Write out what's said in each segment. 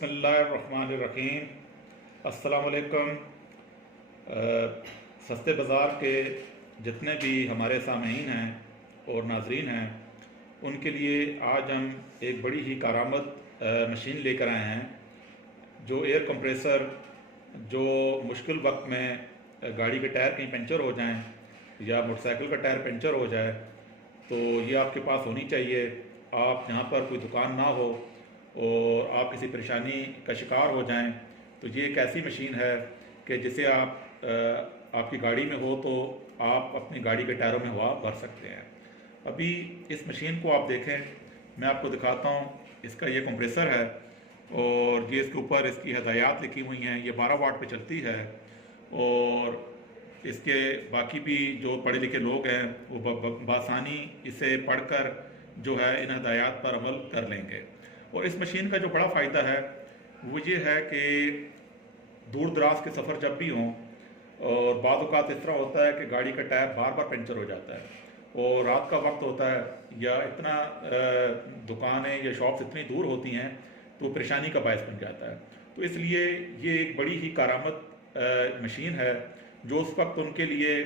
बिस्मिल्लाहिर्रहमानिर्रहीम। अस्सलामुअलैकुम। सस्ते बाज़ार के जितने भी हमारे सामईन हैं और नाजरीन हैं, उनके लिए आज हम एक बड़ी ही कारामद मशीन लेकर आए हैं, जो एयर कंप्रेसर, जो मुश्किल वक्त में गाड़ी के टायर कहीं पंचर हो जाएं या मोटरसाइकिल का टायर पंचर हो जाए तो ये आपके पास होनी चाहिए। आप जहाँ पर कोई दुकान ना हो और आप किसी परेशानी का शिकार हो जाएं तो ये एक ऐसी मशीन है कि जिसे आप आपकी गाड़ी में हो तो आप अपनी गाड़ी के टायरों में हवा भर सकते हैं। अभी इस मशीन को आप देखें, मैं आपको दिखाता हूँ। इसका ये कंप्रेसर है और ये इसके ऊपर इसकी हदायत लिखी हुई हैं। ये 12 वाट पे चलती है और इसके बाकी भी जो पढ़े लिखे लोग हैं वो बासानी इसे पढ़कर जो है इन हदायत पर अमल कर लेंगे। और इस मशीन का जो बड़ा फ़ायदा है वो ये है कि दूर दराज के सफ़र जब भी हों, और बाद औक़ात इस तरह होता है कि गाड़ी का टायर बार बार पंचर हो जाता है और रात का वक्त होता है या इतना दुकानें या शॉप्स इतनी दूर होती हैं तो परेशानी का बायस बन जाता है। तो इसलिए ये एक बड़ी ही कारामद मशीन है जो उस वक्त उनके लिए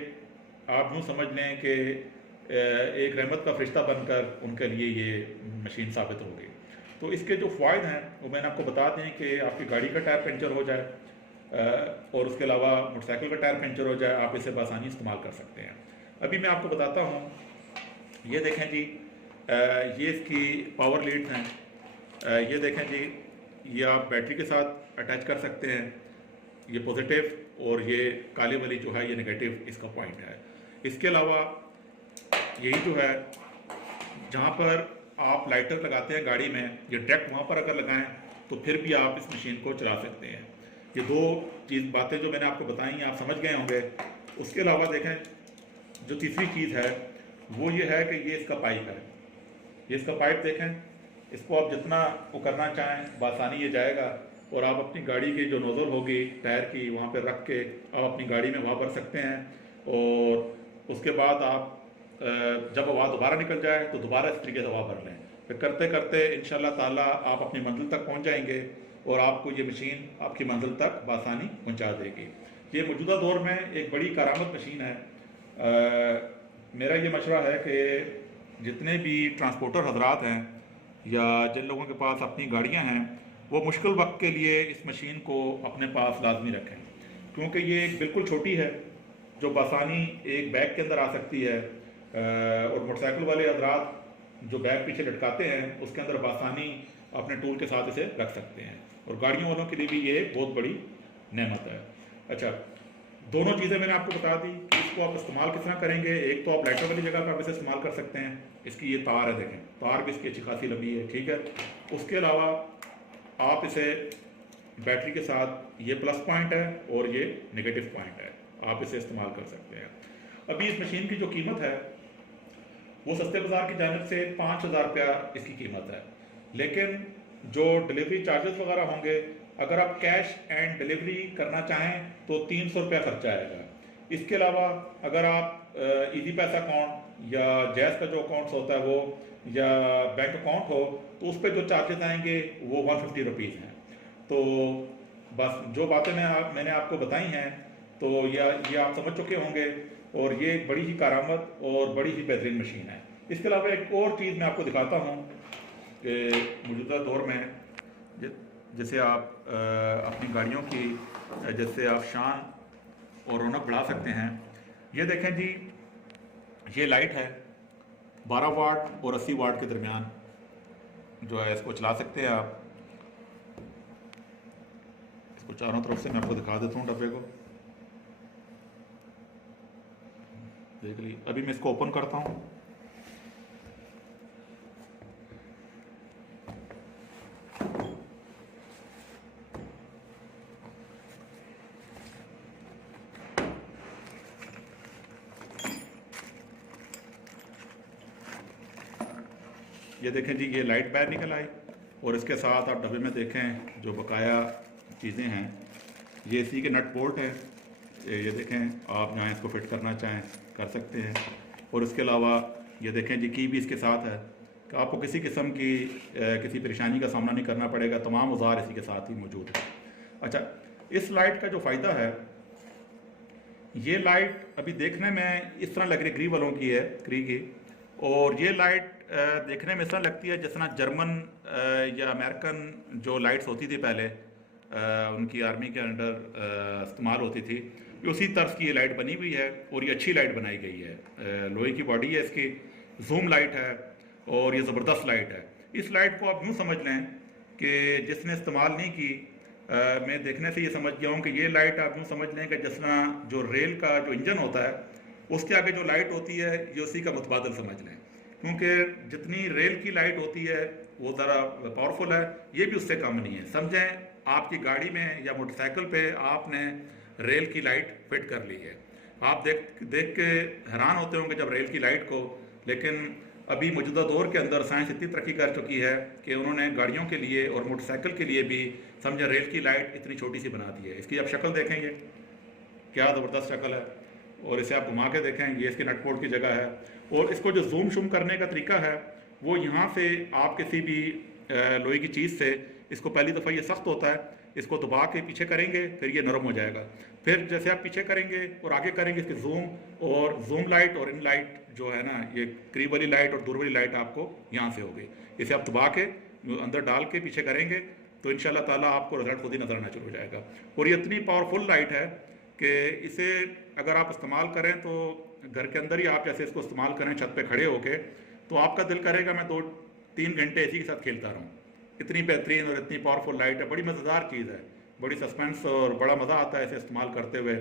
आप यूँ समझ लें कि एक रहमत का फरिश्ता बनकर उनके लिए ये मशीन साबित होगी। तो इसके जो फ़ायदे हैं वो मैंने आपको बता दें कि आपकी गाड़ी का टायर पंचर हो जाए और उसके अलावा मोटरसाइकिल का टायर पंचर हो जाए, आप इसे बआसानी इस्तेमाल कर सकते हैं। अभी मैं आपको बताता हूँ, ये देखें जी, ये इसकी पावर लीड्स हैं। ये देखें जी, ये आप बैटरी के साथ अटैच कर सकते हैं, ये पॉजिटिव, और ये काली वाली जो है ये नेगेटिव इसका पॉइंट है। इसके अलावा यही जो है जहाँ पर आप लाइटर लगाते हैं गाड़ी में, ये डायरेक्ट वहाँ पर अगर लगाएं तो फिर भी आप इस मशीन को चला सकते हैं। ये दो बातें जो मैंने आपको बताई आप समझ गए होंगे। उसके अलावा देखें, जो तीसरी चीज़ है वो ये है कि ये इसका पाइप है। ये इसका पाइप देखें, इसको आप जितना वो करना चाहें बआसानी ये जाएगा और आप अपनी गाड़ी की जो नोज़ल होगी टायर की वहाँ पर रख के आप अपनी गाड़ी में हवा भर सकते हैं। और उसके बाद आप जब हवा दोबारा निकल जाए तो दोबारा इस तरीके से हवा भर लें। फिर करते करते इंशाल्लाह ताला आप अपनी मंजिल तक पहुँच जाएंगे और आपको ये मशीन आपकी मंजिल तक बआसानी पहुँचा देगी। ये मौजूदा दौर में एक बड़ी करामत मशीन है। मेरा ये मशवरा है कि जितने भी ट्रांसपोर्टर हजरात हैं या जिन लोगों के पास अपनी गाड़ियाँ हैं, वो मुश्किल वक्त के लिए इस मशीन को अपने पास लाजमी रखें, क्योंकि ये बिल्कुल छोटी है जो बआसानी एक बैग के अंदर आ सकती है। और मोटरसाइकिल वाले हजरात जो बैग पीछे लटकाते हैं उसके अंदर बआसानी अपने टूल के साथ इसे रख सकते हैं, और गाड़ियों वालों के लिए भी ये बहुत बड़ी नेमत है। अच्छा, दोनों चीज़ें मैंने आपको बता दी। इसको आप इस्तेमाल किस तरह करेंगे, एक तो आप लाइटर वाली जगह पर आप इसे इस्तेमाल कर सकते हैं। इसकी ये तार है, देखें तार भी इसकी अच्छी खासी लंबी है, ठीक है। उसके अलावा आप इसे बैटरी के साथ, ये प्लस पॉइंट है और ये नेगेटिव पॉइंट है, आप इसे इस्तेमाल कर सकते हैं। अभी इस मशीन की जो कीमत है वो सस्ते बाज़ार की जानिब से 5,000 रुपया इसकी कीमत है, लेकिन जो डिलीवरी चार्जेस वगैरह होंगे, अगर आप कैश एंड डिलीवरी करना चाहें तो 300 रुपया खर्चा आएगा। इसके अलावा अगर आप इजी पैसा अकाउंट या जैज़ का जो अकाउंट्स होता है वो या बैंक अकाउंट हो तो उस पर जो चार्जेस आएंगे वो 150 रुपीज़ हैं। तो बस जो बातें मैंने आपको बताई हैं तो ये आप समझ चुके होंगे, और ये एक बड़ी ही कारामद और बड़ी ही बेहतरीन मशीन है। इसके अलावा एक और चीज़ मैं आपको दिखाता हूँ कि मौजूदा दौर में जैसे आप अपनी गाड़ियों की जैसे आप शान और रौनक बढ़ा सकते हैं। ये देखें जी, ये लाइट है 12 वाट और 80 वाट के दरमियान जो है, इसको चला सकते हैं आप। इसको चारों तरफ से मैं आपको दिखा देता हूँ डब्बे को, देख ली। अभी मैं इसको ओपन करता हूँ। ये देखें जी, ये लाइट बाहर निकल आई और इसके साथ आप डब्बे में देखें जो बकाया चीज़ें हैं, ये इसी के नट बोल्ट हैं। ये देखें, आप जहाँ इसको फिट करना चाहें कर सकते हैं। और इसके अलावा ये देखें जी, की भी इसके साथ है कि आपको किसी किस्म की किसी परेशानी का सामना नहीं करना पड़ेगा, तमाम औजार इसी के साथ ही मौजूद है। अच्छा, इस लाइट का जो फ़ायदा है, ये लाइट अभी देखने में इस तरह लग रही क्री वालों की है, क्री की, और ये लाइट देखने में इस तरह लगती है जिस तरह जर्मन या अमेरिकन जो लाइट्स होती थी पहले, उनकी आर्मी के अंडर इस्तेमाल होती थी, उसी तर्ज की ये लाइट बनी हुई है और ये अच्छी लाइट बनाई गई है। लोहे की बॉडी है इसकी, जूम लाइट है और ये ज़बरदस्त लाइट है। इस लाइट को आप यूँ समझ लें कि जिसने इस्तेमाल नहीं की, मैं देखने से ये समझ गया हूँ कि ये लाइट आप यूँ समझ लें कि जिस तरह जो रेल का जो इंजन होता है उसके आगे जो लाइट होती है ये उसी का मुतबादल समझ लें, क्योंकि जितनी रेल की लाइट होती है वो ज़रा पावरफुल है, ये भी उससे कम नहीं है। समझें आपकी गाड़ी में या मोटरसाइकिल पे आपने रेल की लाइट फिट कर ली है, आप देख के हैरान होते होंगे जब रेल की लाइट को, लेकिन अभी मौजूदा दौर के अंदर साइंस इतनी तरक्की कर चुकी है कि उन्होंने गाड़ियों के लिए और मोटरसाइकिल के लिए भी समझे रेल की लाइट इतनी छोटी सी बना दी है। इसकी आप शक्ल देखेंगे, क्या ज़बरदस्त शक्ल है, और इसे आप घुमा के देखें, ये इसकी नटबोल्ट की जगह है। और इसको जो जूम शूम करने का तरीका है वो यहाँ से आप किसी भी लोहे की चीज़ से, इसको पहली दफ़ा ये सख्त होता है, इसको दबा के पीछे करेंगे फिर ये नरम हो जाएगा, फिर जैसे आप पीछे करेंगे और आगे करेंगे इसकी जूम लाइट और इन लाइट जो है ना, ये करीब वाली लाइट और दूर वाली लाइट आपको यहाँ से होगी। इसे आप दबा के अंदर डाल के पीछे करेंगे तो इंशाल्लाह ताला आपको रिजल्ट खुद ही नजर आना शुरू हो जाएगा। और ये इतनी पावरफुल लाइट है कि इसे अगर आप इस्तेमाल करें तो घर के अंदर ही आप जैसे इसको इस्तेमाल करें छत पे खड़े होके, तो आपका दिल करेगा मैं 2-3 घंटे इसी के साथ खेलता रहूँ। इतनी बेहतरीन और इतनी पावरफुल लाइट है, बड़ी मज़ेदार चीज़ है, बड़ी सस्पेंस और बड़ा मज़ा आता है इसे इस्तेमाल करते हुए।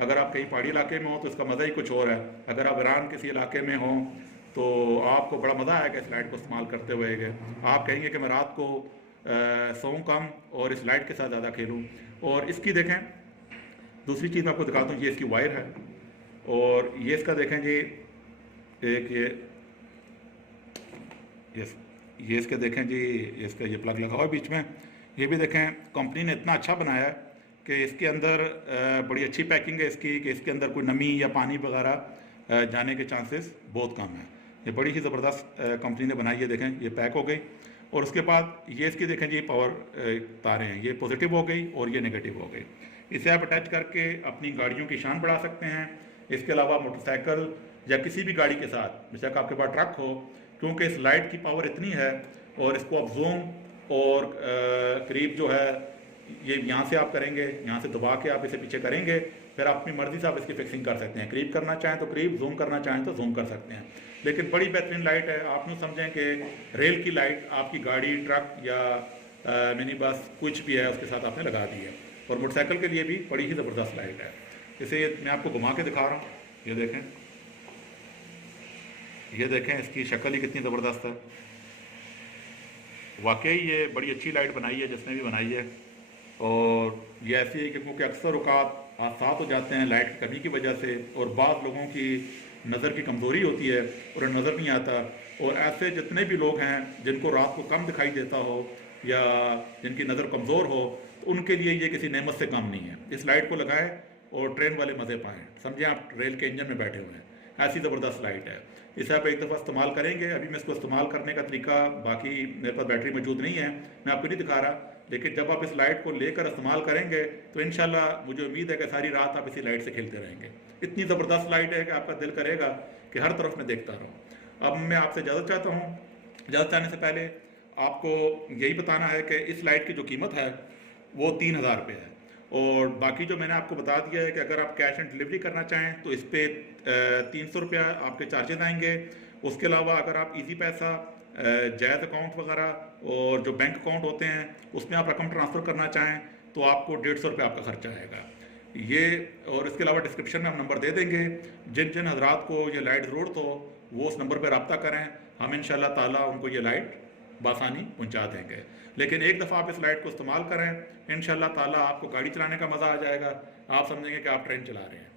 अगर आप कहीं पहाड़ी इलाके में हो तो इसका मज़ा ही कुछ और है, अगर आप ईरान किसी इलाके में हो तो आपको बड़ा मज़ा आएगा इस लाइट को इस्तेमाल करते हुए। आप कहेंगे कि मैं रात को सोऊं कम और इस लाइट के साथ ज़्यादा खेलूँ। और इसकी देखें, दूसरी चीज़ मैं आपको दिखाता हूँ, ये इसकी वायर है, और ये इसका देखें जी, एक ये इसके देखें जी, इसका ये प्लग लगा हुआ है बीच में, ये भी देखें कंपनी ने इतना अच्छा बनाया है कि इसके अंदर बड़ी अच्छी पैकिंग है इसकी, कि इसके अंदर कोई नमी या पानी वगैरह जाने के चांसेस बहुत कम है। ये बड़ी ही ज़बरदस्त कंपनी ने बनाई है। देखें ये पैक हो गई, और उसके बाद ये इसकी देखें जी पावर तारें हैं, ये पॉजिटिव हो गई और ये नेगेटिव हो गई। इसे आप अटैच करके अपनी गाड़ियों की शान बढ़ा सकते हैं। इसके अलावा मोटरसाइकिल या किसी भी गाड़ी के साथ, बेशक आपके पास ट्रक हो, क्योंकि इस लाइट की पावर इतनी है, और इसको आप जूम और करीब जो है ये यहाँ से आप करेंगे, यहाँ से दबा के आप इसे पीछे करेंगे, फिर आप अपनी मर्जी से आप इसकी फिक्सिंग कर सकते हैं। करीब करना चाहें तो करीब, जूम करना चाहें तो जूम कर सकते हैं। लेकिन बड़ी बेहतरीन लाइट है। आप यूँ समझें कि रेल की लाइट आपकी गाड़ी, ट्रक या मिनी बस कुछ भी है उसके साथ आपने लगा दी है। और मोटरसाइकिल के लिए भी बड़ी ही ज़बरदस्त लाइट है। इसे मैं आपको घुमा के दिखा रहा हूँ, ये देखें, ये देखें इसकी शक्ल ही कितनी ज़बरदस्त है। वाकई ये बड़ी अच्छी लाइट बनाई है जिसने भी बनाई है। और ये ऐसी है कि क्योंकि अक्सर औकात हादसात हो जाते हैं लाइट की कमी की वजह से, और बाद लोगों की नज़र की कमज़ोरी होती है और नज़र नहीं आता, और ऐसे जितने भी लोग हैं जिनको रात को कम दिखाई देता हो या जिनकी नज़र कमज़ोर हो, तो उनके लिए ये किसी नेमत से कम नहीं है। इस लाइट को लगाएं और ट्रेन वाले मज़े पाएँ। समझें आप रेल के इंजन में बैठे हुए हैं, ऐसी ज़बरदस्त लाइट है। इसे आप एक दफ़ा इस्तेमाल करेंगे। अभी मैं इसको इस्तेमाल करने का तरीका, बाकी मेरे पास बैटरी मौजूद नहीं है, मैं आपको नहीं दिखा रहा, लेकिन जब आप इस लाइट को लेकर इस्तेमाल करेंगे तो इंशाल्लाह मुझे उम्मीद है कि सारी रात आप इसी लाइट से खेलते रहेंगे। इतनी ज़बरदस्त लाइट है कि आपका दिल करेगा कि हर तरफ मैं देखता रहूँ। अब मैं आपसे इजाज़त चाहता हूँ। इजाज़त चाहने से पहले आपको यही बताना है कि इस लाइट की जो कीमत है वो 3000 रुपये है, और बाकी जो मैंने आपको बता दिया है कि अगर आप कैश एंड डिलीवरी करना चाहें तो इस पर 300 रुपया आपके चार्जेस आएंगे। उसके अलावा अगर आप इजी पैसा, जायज़ अकाउंट वगैरह और जो बैंक अकाउंट होते हैं उसमें आप रकम ट्रांसफ़र करना चाहें तो आपको 150 रुपये आपका खर्चा आएगा ये। और इसके अलावा डिस्क्रिप्शन में हम नंबर दे देंगे। जिन जिन हजरात को ये लाइट ज़रूरत हो वो उस नंबर पर रब्ता करें, हम इंशाल्लाह ताला उनको ये लाइट बासानी पहुंचा देंगे। लेकिन एक दफ़ा आप इस लाइट को इस्तेमाल करें, इंशाल्लाह ताला आपको गाड़ी चलाने का मज़ा आ जाएगा, आप समझेंगे कि आप ट्रेन चला रहे हैं।